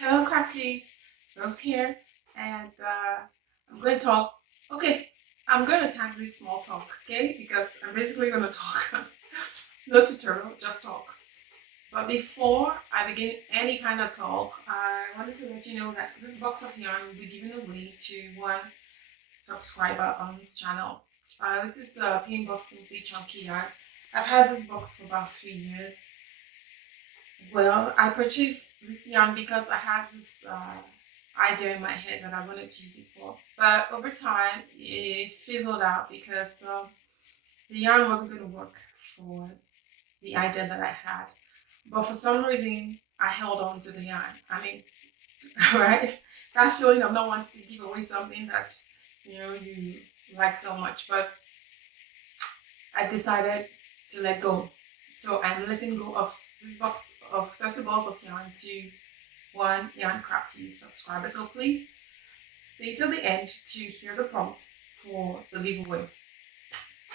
Hello, Craftees. Rose here, and I'm going to talk. Okay, I'm going to tag this small talk, okay? Because I'm basically going to talk. No tutorial, just talk. But before I begin any kind of talk, I wanted to let you know that this box of yarn will be given away to one subscriber on this channel. This is a Paint Box Simply Chunky Yarn. I've had this box for about 3 years. Well, I purchased this yarn because I had this idea in my head that I wanted to use it for. But over time, it fizzled out because the yarn wasn't going to work for the idea that I had. But for some reason, I held on to the yarn. I mean, right? That feeling of not wanting to give away something that, you like so much. But I decided to let go. So I'm letting go of this box of 30 balls of yarn to one Yarn Craftee subscriber. So please stay till the end to hear the prompt for the giveaway.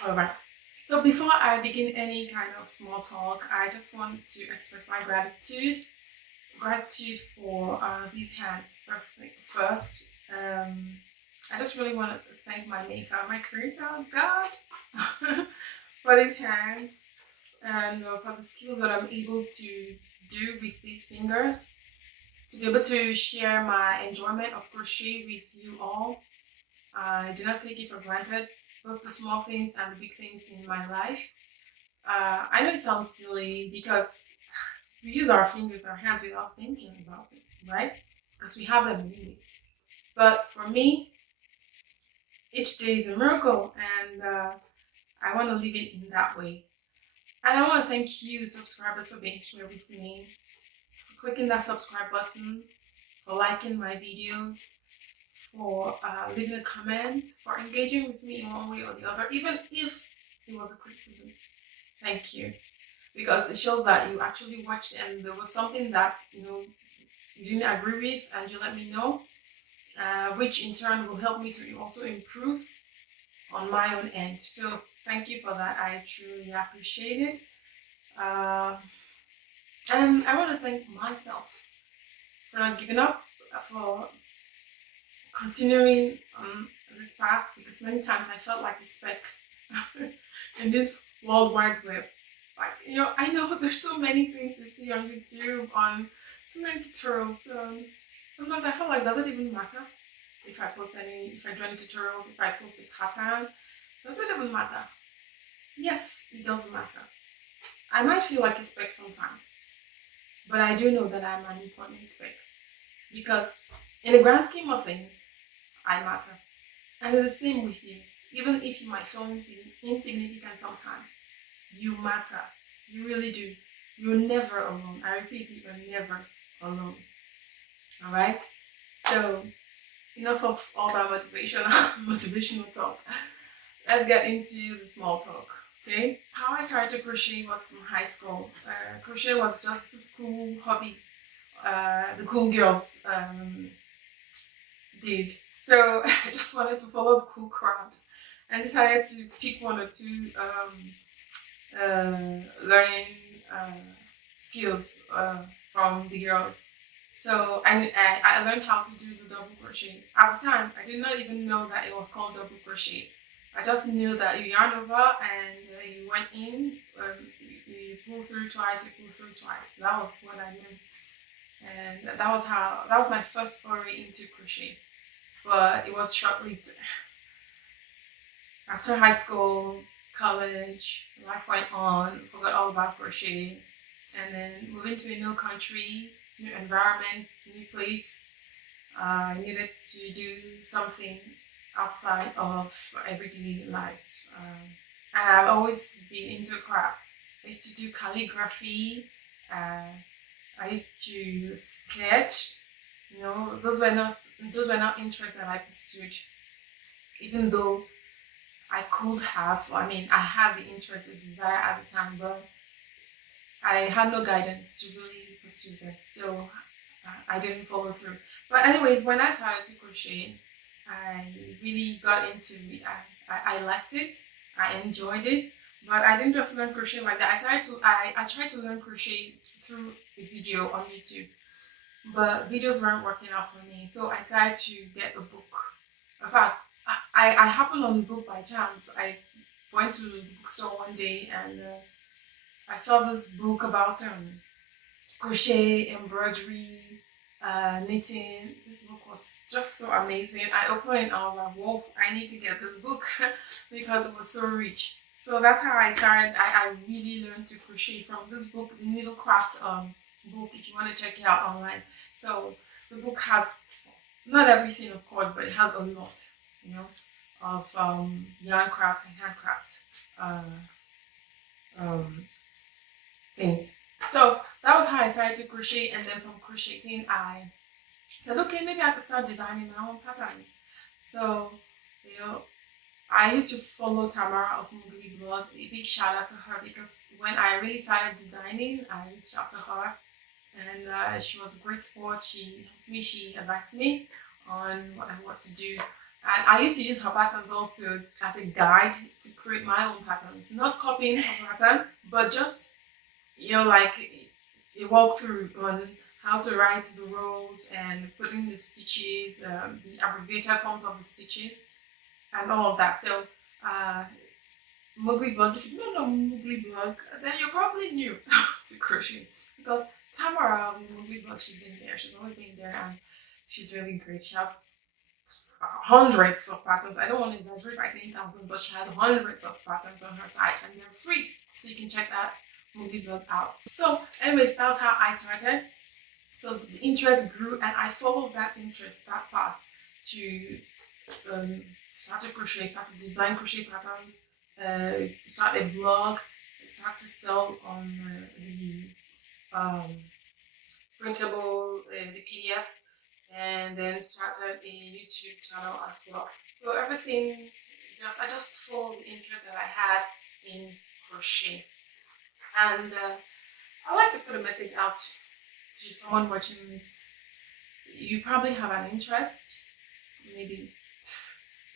Alright. So before I begin any kind of small talk, I just want to express my gratitude. Gratitude for these hands. First, I just really want to thank my maker, my creator, God, for these hands and for the skill that I'm able to do with these fingers, to be able to share my enjoyment of crochet with you all. I do not take it for granted, both the small things and the big things in my life. I know it sounds silly because we use our fingers, our hands without thinking about it, right? Because we have them anyways. But for me, each day is a miracle, and I want to live it in that way. And I want to thank you, subscribers, for being here with me, for clicking that subscribe button, for liking my videos, for leaving a comment, for engaging with me in one way or the other, even if it was a criticism. Thank you. Because it shows that you actually watched and there was something that, you didn't agree with and you let me know, which in turn will help me to also improve on my own end. So thank you for that. I truly appreciate it. And I want to thank myself for not giving up, for continuing on this path, because many times I felt like a speck in this world wide web. Like, I know there's so many things to see on YouTube, on so many tutorials. Sometimes I feel like, does it even matter if I do any tutorials, if I post a pattern? Does it even matter? Yes, it does matter. I might feel like a speck sometimes, but I do know that I'm an important speck, because in the grand scheme of things, I matter. And it's the same with you. Even if you might feel insignificant sometimes, you matter. You really do. You're never alone. I repeat it, you're never alone. Alright? So, enough of all that motivational talk. Let's get into the small talk. Okay? How I started to crochet was from high school. Crochet was just this cool hobby the cool girls did. So I just wanted to follow the cool crowd and decided to pick one or two learning skills from the girls. So I learned how to do the double crochet. At the time, I did not even know that it was called double crochet. I just knew that you yarn over and you went in, you pull through twice, you pull through twice. That was what I knew. And that was my first foray into crochet. But it was short-lived. After high school, college, life went on, forgot all about crochet, and then moving to a new country, new environment, new place, I needed to do something outside of everyday life. And I've always been into crafts. I used to do calligraphy, I used to sketch. Those were not interests that I pursued, even though I could have. I mean, I had the interest, the desire at the time, but I had no guidance to really pursue them. So I didn't follow through. But anyways, when I started to crochet, I really got into it. I liked it. I enjoyed it. But I didn't just learn crochet like that. I tried to learn crochet through a video on YouTube. but videos weren't working out for me. So I decided to get a book. In fact, I happened on the book by chance. I went to the bookstore one day and I saw this book about crochet, embroidery, knitting. This book was just so amazing. I opened it and I was like, whoa, I need to get this book because it was so rich. So that's how I started. I really learned to crochet from this book, the Needlecraft book, if you want to check it out online. So the book has not everything, of course, but it has a lot, you know, of yarn crafts and handcrafts um, things. So that was how I started to crochet, and then from crocheting I said, okay, maybe I could start designing my own patterns. So, you know, I used to follow Tamara of Mooglyblog. A big shout out to her because when I really started designing, I reached out to her and she was a great sport. She helped me, she advised me on what to do. And I used to use her patterns also as a guide to create my own patterns. Not copying her pattern, but just, you know, like a walkthrough on how to write the rows and putting the stitches, the abbreviated forms of the stitches, and all of that. So, Mooglyblog, if you don't know Mooglyblog, then you're probably new to crochet because Tamara of Mooglyblog, she's been there. She's always been there, and she's really great. She has hundreds of patterns. I don't want to exaggerate by saying thousands, but she has hundreds of patterns on her site, and they're free, so you can check that Mooglyblog out. So, anyways, that's how I started. So the interest grew, and I followed that interest, that path, to start to crochet, start to design crochet patterns, start a blog, start to sell on the printable, the PDFs, and then started a YouTube channel as well. So everything, I just followed the interest that I had in crochet. And I like to put a message out to someone watching this. You probably have an interest, maybe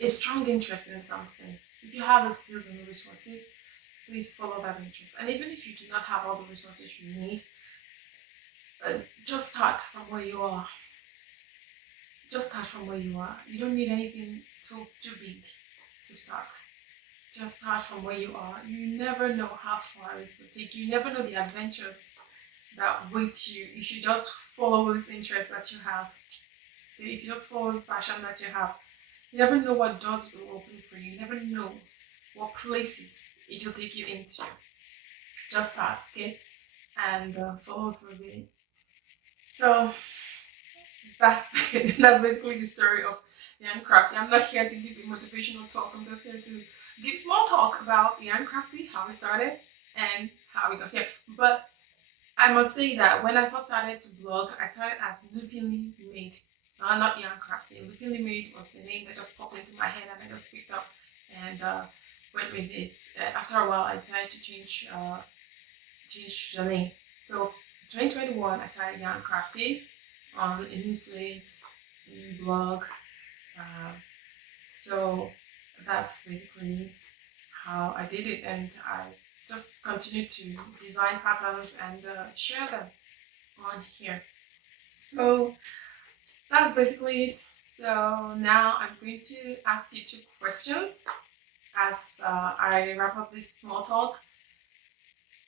a strong interest in something. If you have the skills and the resources, please follow that interest. And even if you do not have all the resources you need, just start from where you are. Just start from where you are. You don't need anything too big to start. Just start from where you are. You never know how far this will take you. You never know the adventures that wait you if you just follow this interest that you have. If you just follow this passion that you have, you never know what doors will open for you. You never know what places it will take you into. Just start, okay? And follow through the. So that's basically the story of Yarn Craftee. I'm not here to give a motivational talk. I'm just here to give small talk about Yarn Craftee, how we started, and how we got here. But I must say that when I first started to blog, I started as Loopingly Made. Not Yarn Craftee. Loopingly Made was the name that just popped into my head and I just picked up and went with it. After a while, I decided to change the name. So 2021, I started Yarn Craftee on a new slate, a new blog. So that's basically how I did it, and I just continue to design patterns and share them on here. So that's basically it. So now I'm going to ask you 2 questions as I wrap up this small talk.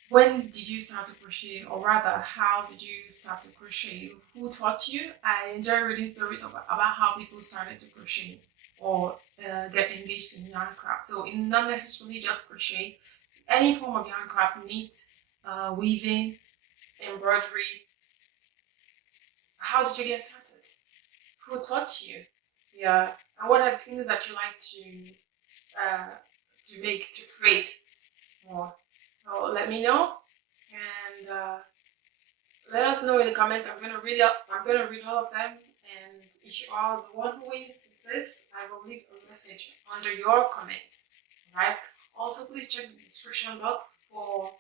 When did you start to crochet, or rather, how did you start to crochet? Who taught you? I enjoy reading stories about how people started to crochet or get engaged in yarn craft. So not necessarily just crochet, any form of yarn craft, knit, weaving, embroidery. How did you get started? Who taught you? Yeah, and what are the things that you like to create more? So let me know, and let us know in the comments. I'm gonna read all of them, and if you are the one who wins this, I will leave a message under your comment. Right? Also, please check the description box for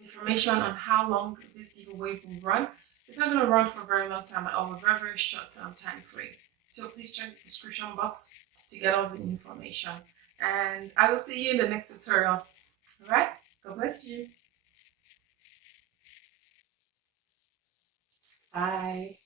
information on how long this giveaway will run. It's not gonna run for a very long time or a very short time frame. So please check the description box to get all the information. And I will see you in the next tutorial. Alright? God bless you. Bye.